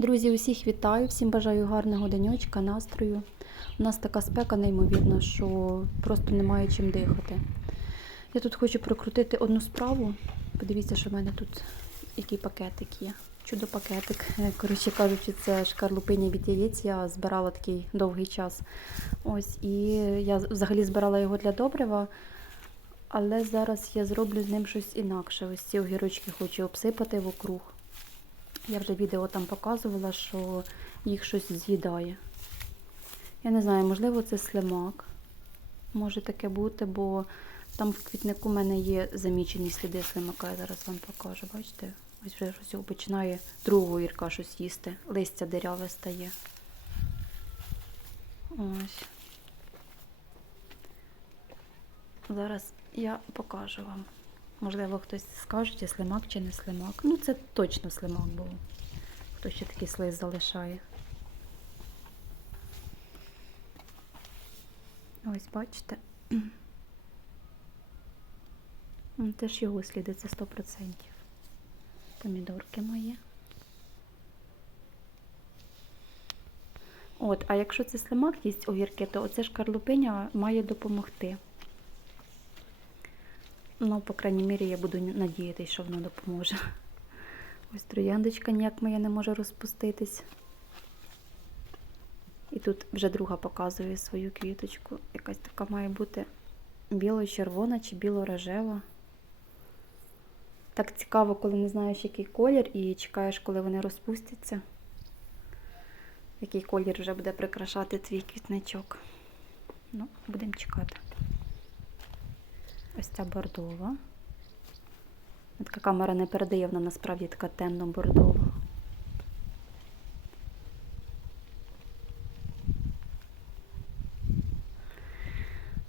Друзі, усіх вітаю, всім бажаю гарного денечка, настрою. У нас така спека неймовірна, що просто немає чим дихати. Я тут хочу прокрутити одну справу. Подивіться, що в мене тут який пакетик є. Чудо-пакетик. Коротше кажучи, це шкарлупиня від яєць. Я збирала такий довгий час. Ось, і я взагалі збирала його для добрива. Але зараз я зроблю з ним щось інакше. Ось ці огірочки хочу обсипати вокруг. Я вже відео там показувала, що їх щось з'їдає. Я не знаю, можливо, це слимак. Може таке бути, бо там в квітнику в мене є замічені сліди слимака. Я зараз вам покажу. Бачите? Ось вже щось починає другого гірка щось їсти. Листя диряве стає. Ось. Зараз я покажу вам. Можливо, хтось скаже, чи слимак, чи не слимак. Ну, це точно слимак був. Хто ще такий слиз залишає. Ось, бачите. Теж його сліди, це 100%. Помідорки мої. От, а якщо це слимак їсть огірки, то оце шкарлупиня має допомогти. Ну, по крайній мірі, я буду надіятися, що воно допоможе. Ось трояндочка ніяк моя не може розпуститись. І тут вже друга показує свою квіточку. Якась така має бути біло-червона чи біло-рожева. Так цікаво, коли не знаєш, який колір, і чекаєш, коли вони розпустяться. Який колір вже буде прикрашати твій квітничок. Ну, будемо чекати. Ось ця бордова. Така камера не передає, вона насправді така темно-бордова.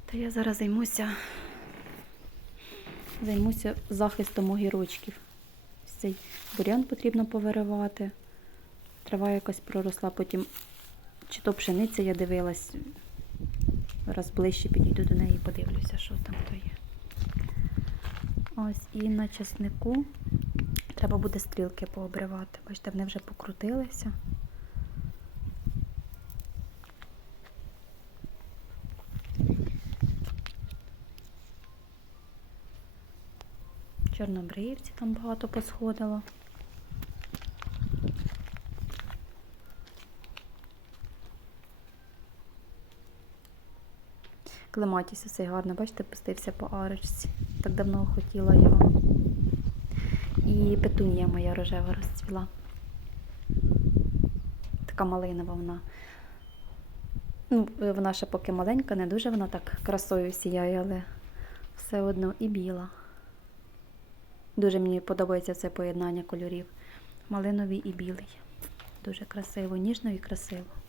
Та я зараз займуся, займуся захистом огірочків. Цей бурян потрібно повиривати. Трава якась проросла, потім чи то пшениця я дивилась. Раз ближче підійду до неї і подивлюся, що там то є. Ось і на часнику треба буде стрілки пообривати. Бачите, вони вже покрутилися. Чорнобривці там багато посходило. Клематіс цей гарно, бачите, пустився по арочці. Так давно хотіла його. І петунія моя рожева розцвіла. Така малинова вона. Ну, вона ще поки маленька, не дуже вона так красою сіяє, але все одно і біла. Дуже мені подобається це поєднання кольорів. Малиновий і білий. Дуже красиво, ніжно і красиво.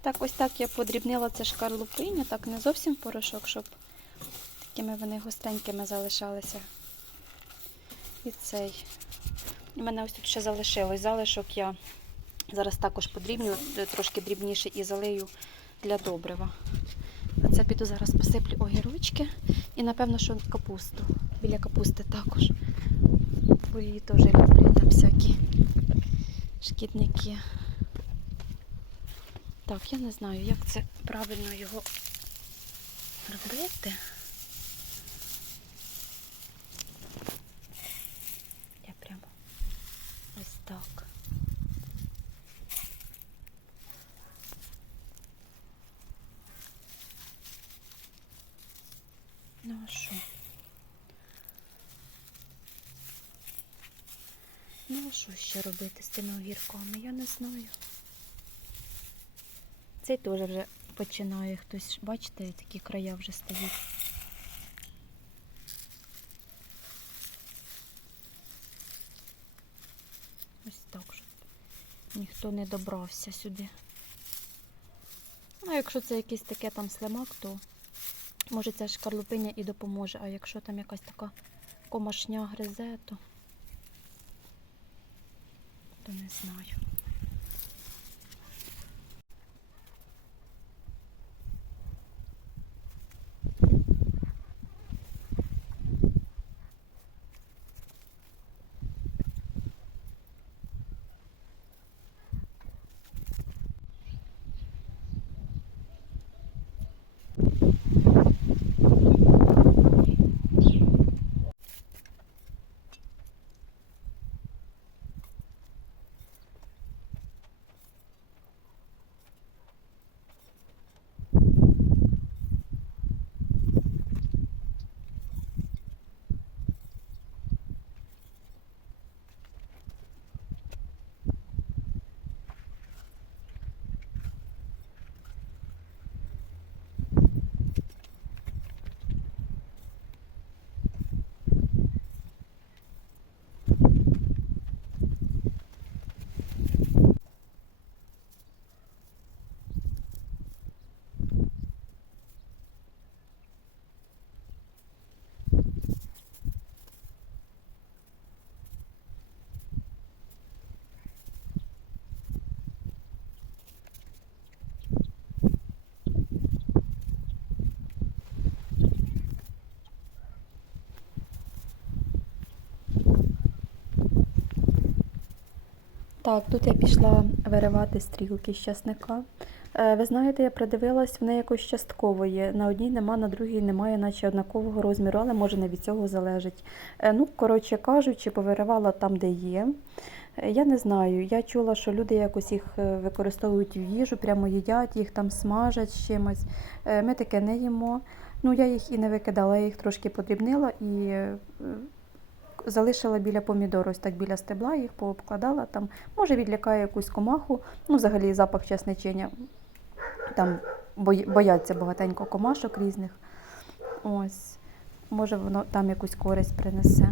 Так, ось так я подрібнила це шкарлупиня, так не зовсім порошок, щоб такими вони густенькими залишалися. І цей. У мене ось тут ще залишилось залишок. Я зараз також подрібню, трошки дрібніше і залию для добрива. А це піду зараз посиплю огірочки і, напевно, що капусту. Біля капусти також. Бо її теж люблять там всякі шкідники. Так, я не знаю, як це правильно його робити. Я прямо ось так. Ну а що? Ну а що ще робити з тими огірками? Я не знаю. Цей теж вже починає хтось, бачите, такі края вже стають. Ось так, щоб ніхто не добрався сюди. Ну, якщо це якийсь таке там слимак, то може ця шкарлупиня і допоможе, а якщо там якась така комашня гризе, то, то не знаю. Так, тут я пішла виривати стрілки з часника. Е, Ви знаєте, я придивилась, вони якось частково є. На одній нема, на другій немає, наче однакового розміру, але може не від цього залежить. Е, Ну, коротше кажучи, повиривала там, де є. Е, Я не знаю. Я чула, що люди якось їх використовують в їжу, прямо їдять, їх там смажать з чимось. Ми таке не їмо. Ну, я їх і не викидала, я їх трошки подрібнила і залишила біля помідору, ось так біля стебла, їх пообкладала там. Може, відлякає якусь комаху, ну, взагалі запах чесничення. Там бояться багатенько комашок різних. Ось. Може, воно там якусь користь принесе.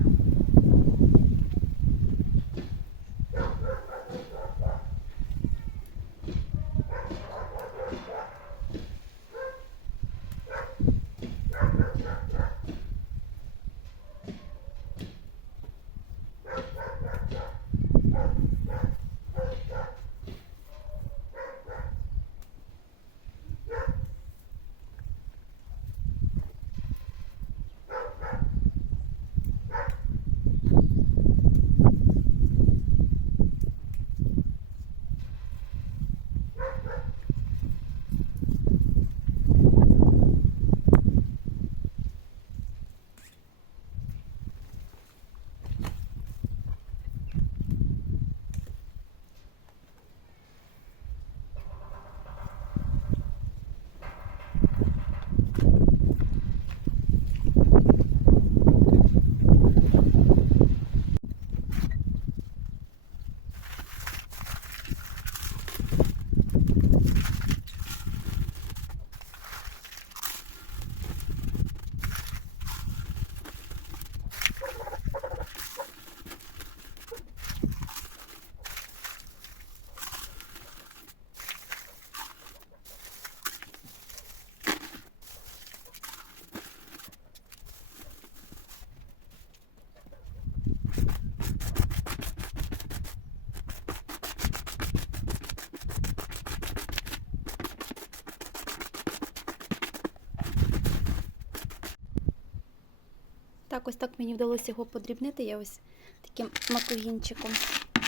Так, ось так мені вдалося його подрібнити. Я ось таким макогінчиком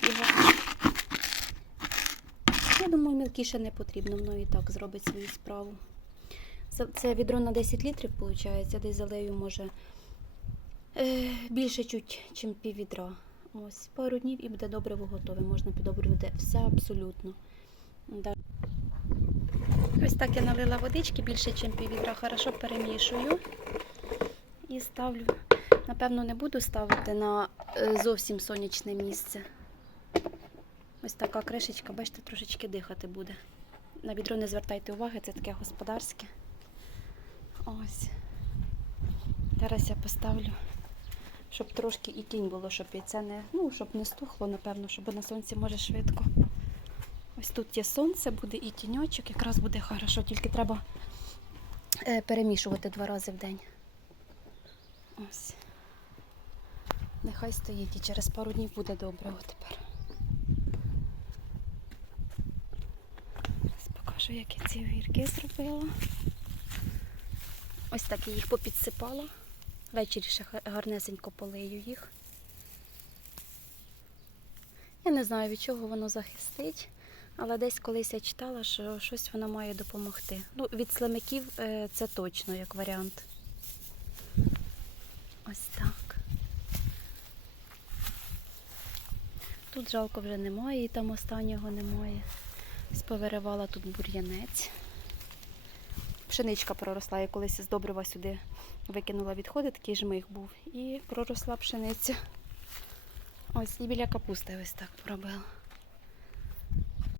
його. Я думаю, мілкіше не потрібно, воно і так зробить свою справу. Це- відро на 10 літрів, виходить, десь залею, може, е, більше чуть, ніж пів відра. Ось, пару днів і буде добриво готове. Можна підобрювати все абсолютно. Ось так я налила водички більше, ніж пів відра. Хорошо перемішую і ставлю. Напевно, не буду ставити на е, зовсім сонячне місце. Ось така кришечка, бачите, трошечки дихати буде. На відро не звертайте уваги, це таке господарське. Ось. Зараз я поставлю, щоб трошки і тінь було, щоб яйце не, ну, щоб не стухло, напевно, щоб на сонці може швидко. Ось тут є сонце, буде і тіньочок, якраз буде хорошо, тільки треба е, перемішувати два рази в день. Ось. Нехай стоїть і через пару днів буде добре от. Зараз покажу, як я ці огірки зробила. Ось так я їх попідсипала. Ввечері ще га- гарнесенько полию їх. Я не знаю, від чого воно захистить, але десь колись я читала, що щось воно має допомогти. Ну, від слимаків е, це точно як варіант. Ось так. Тут жалко вже немає, і там останнього немає. Сповиривала тут бур'янець. Пшеничка проросла, я колись з добрива сюди викинула відходи, такий жмих був. І проросла пшениця. Ось, і біля капусти ось так поробила.